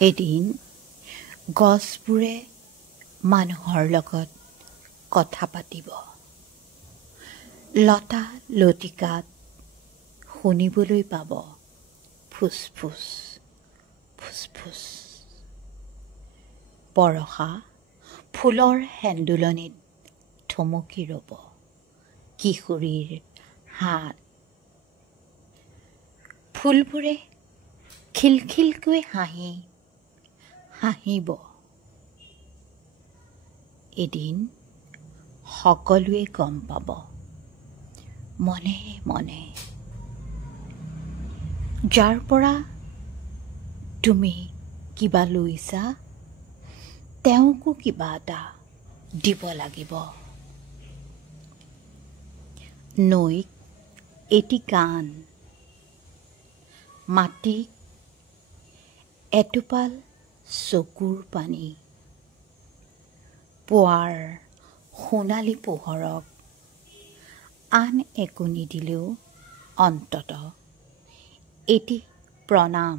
এদিন গছবোৰে মানুহৰ লগত কথা পাতিব। লতা লতিকাত শুনিবলৈ পাব ফুচফুচ ফুচফুচ। বৰষা ফুলৰ হেন্দোলনিত থমকি ৰ'ব কিশোৰীৰ হাত। ফুলবোৰে খিলখিলকৈ হাঁহিব। এদিন সকলোৱে গম পাব মনে মনে, যাৰ পৰা তুমি কিবা লৈছা তেওঁকো কিবা এটা দিব লাগিব। নৈক এটি গান, মাটিক এটোপাল চকুৰ পানী, পুৱাৰ সোণালী পোহৰক আন একো নিদিলেও অন্ততঃ এটি প্ৰণাম